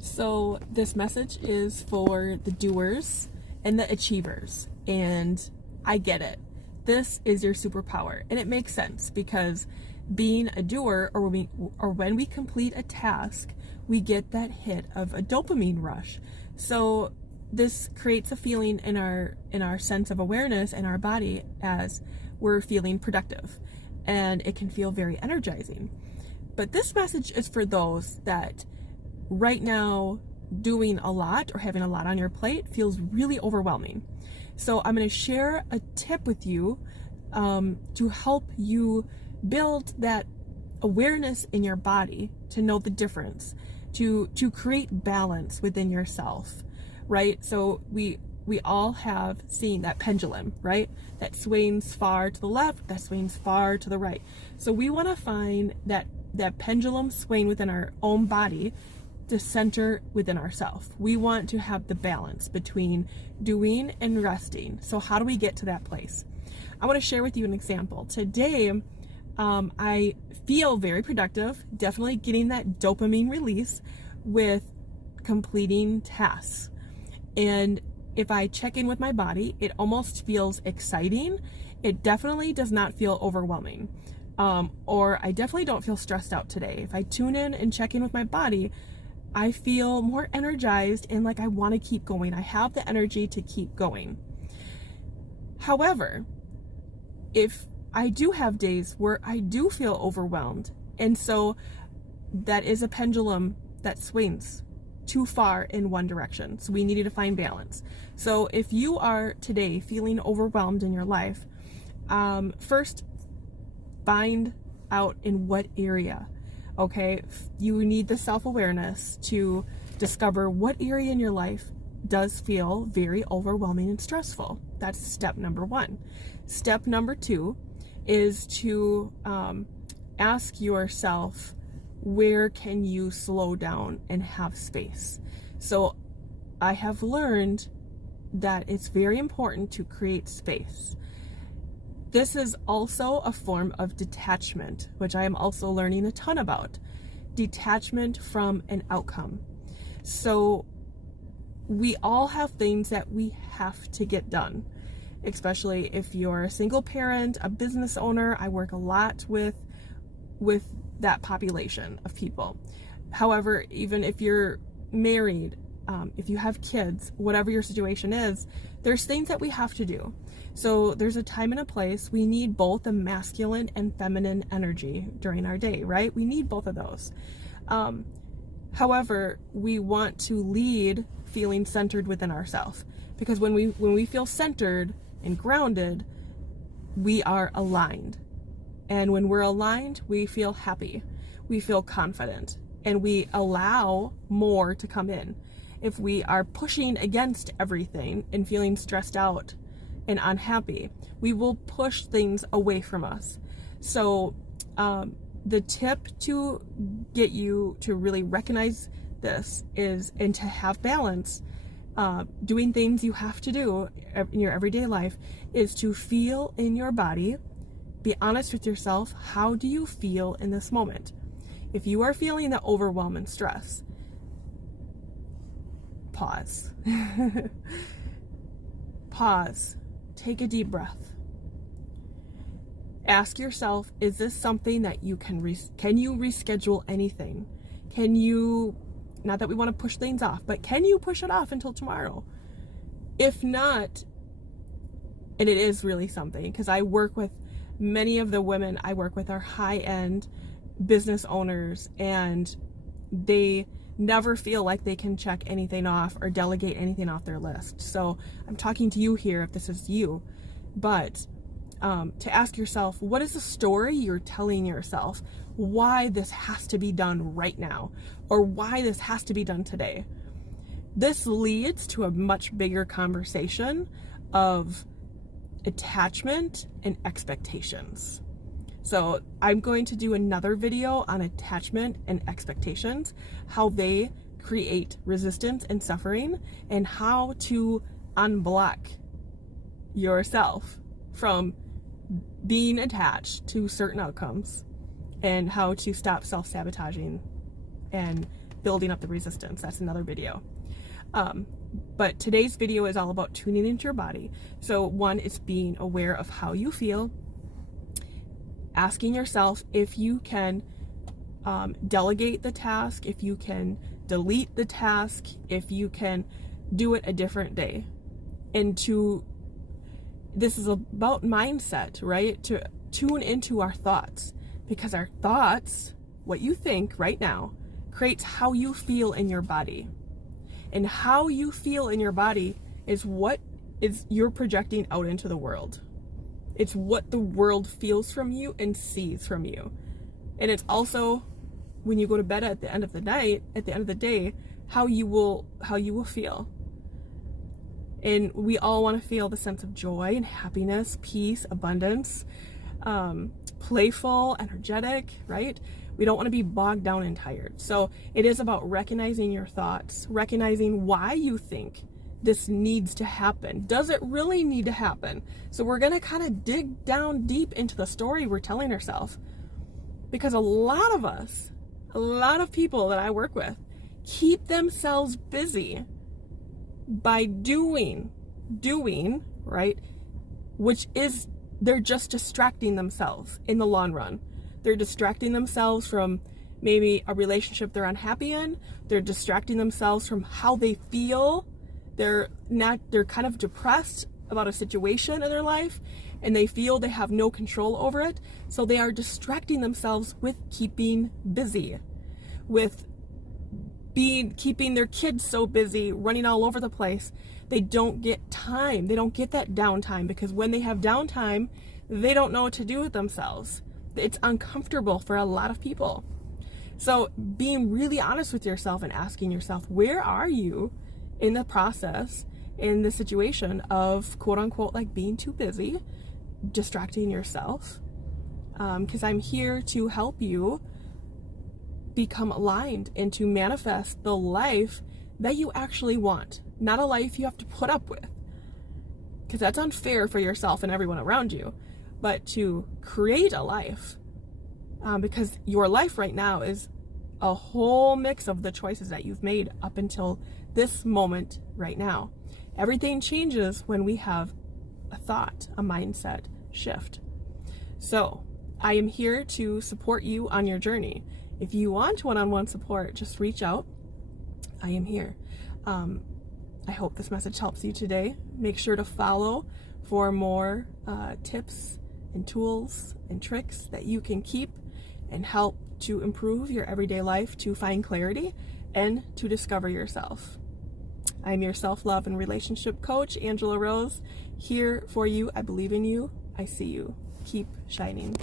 So this message is for the doers and the achievers, and I get it. This is your superpower, and it makes sense because being a doer, or when we complete a task, we get that hit of a dopamine rush. So this creates a feeling in our sense of awareness in our body as we're feeling productive, and it can feel very energizing. But this message is for those that right now doing a lot or having a lot on your plate feels really overwhelming. So I'm going to share a tip with you to help you build that awareness in your body to know the difference, to create balance within yourself, right? So we all have seen that pendulum, right? That swings far to the left, that swings far to the right. So we want to find that pendulum swing within our own body to center within ourselves. We want to have the balance between doing and resting. So how do we get to that place? I want to share with you an example. Today, I feel very productive, definitely getting that dopamine release with completing tasks. And if I check in with my body, it almost feels exciting. It definitely does not feel overwhelming. Or I definitely don't feel stressed out today. If I tune in and check in with my body, I feel more energized and like I want to keep going. I have the energy to keep going. However, if I do have days where I do feel overwhelmed, and so that is a pendulum that swings too far in one direction. So we needed to find balance. So if you are today feeling overwhelmed in your life, first find out in what area. Okay, you need the self-awareness to discover what area in your life does feel very overwhelming and stressful. That's step number one. Step number two is to ask yourself, where can you slow down and have space? So I have learned that it's very important to create space. This is also a form of detachment, which I am also learning a ton about. Detachment from an outcome. So we all have things that we have to get done, especially if you're a single parent, a business owner. I work a lot with that population of people. However, even if you're married, if you have kids, whatever your situation is, there's things that we have to do. So there's a time and a place. We need both the masculine and feminine energy during our day, right? We need both of those. However, we want to lead feeling centered within ourselves, because when we feel centered and grounded, we are aligned. And when we're aligned, we feel happy, we feel confident, and we allow more to come in. If we are pushing against everything and feeling stressed out and unhappy, we will push things away from us. So the tip to get you to really recognize this is, and to have balance, doing things you have to do in your everyday life, is to feel in your body. Be honest with yourself. How do you feel in this moment? If you are feeling the overwhelm and stress, pause. Pause. Take a deep breath. Ask yourself, is this something that you can you reschedule anything? Can you, not that we want to push things off, but can you push it off until tomorrow? If not, and it is really something, because I work with many of the women I work with are high-end business owners, and they never feel like they can check anything off or delegate anything off their list. So I'm talking to you here if this is you, but to ask yourself, what is the story you're telling yourself why this has to be done right now, or why this has to be done today? This leads to a much bigger conversation of attachment and expectations. So I'm going to do another video on attachment and expectations, how they create resistance and suffering, and how to unblock yourself from being attached to certain outcomes, and how to stop self-sabotaging and building up the resistance. That's another video. But today's video is all about tuning into your body. So one is being aware of how you feel, asking yourself if you can delegate the task, if you can delete the task, if you can do it a different day. And this is about mindset, right? To tune into our thoughts, because our thoughts, what you think right now, creates how you feel in your body. And how you feel in your body is what is you're projecting out into the world. It's what the world feels from you and sees from you. And it's also, when you go to bed at the end of the night, at the end of the day, how you will feel. And we all want to feel the sense of joy and happiness, peace, abundance, playful, energetic, right? We don't want to be bogged down and tired. So it is about recognizing your thoughts, recognizing why you think this needs to happen. Does it really need to happen? So we're going to kind of dig down deep into the story we're telling ourselves. Because a lot of us, a lot of people that I work with, keep themselves busy by doing, right? Which is, they're just distracting themselves in the long run. They're distracting themselves from maybe a relationship they're unhappy in. They're distracting themselves from how they feel. They're kind of depressed about a situation in their life, and they feel they have no control over it. So they are distracting themselves with keeping busy, with keeping their kids so busy, running all over the place. They don't get time. They don't get that downtime, because when they have downtime, they don't know what to do with themselves. It's uncomfortable for a lot of people. So being really honest with yourself and asking yourself, where are you in the process, in the situation of quote unquote like being too busy, distracting yourself? Because I'm here to help you become aligned and to manifest the life that you actually want, not a life you have to put up with, because that's unfair for yourself and everyone around you. But to create a life, because your life right now is a whole mix of the choices that you've made up until this moment right now. Everything changes when we have a thought, a mindset shift. So I am here to support you on your journey. If you want one-on-one support, just reach out. I am here. I hope this message helps you today. Make sure to follow for more tips and tools and tricks that you can keep and help to improve your everyday life, to find clarity and to discover yourself. I'm your self-love and relationship coach, Angela Rose, here for you. I believe in you. I see you. Keep shining.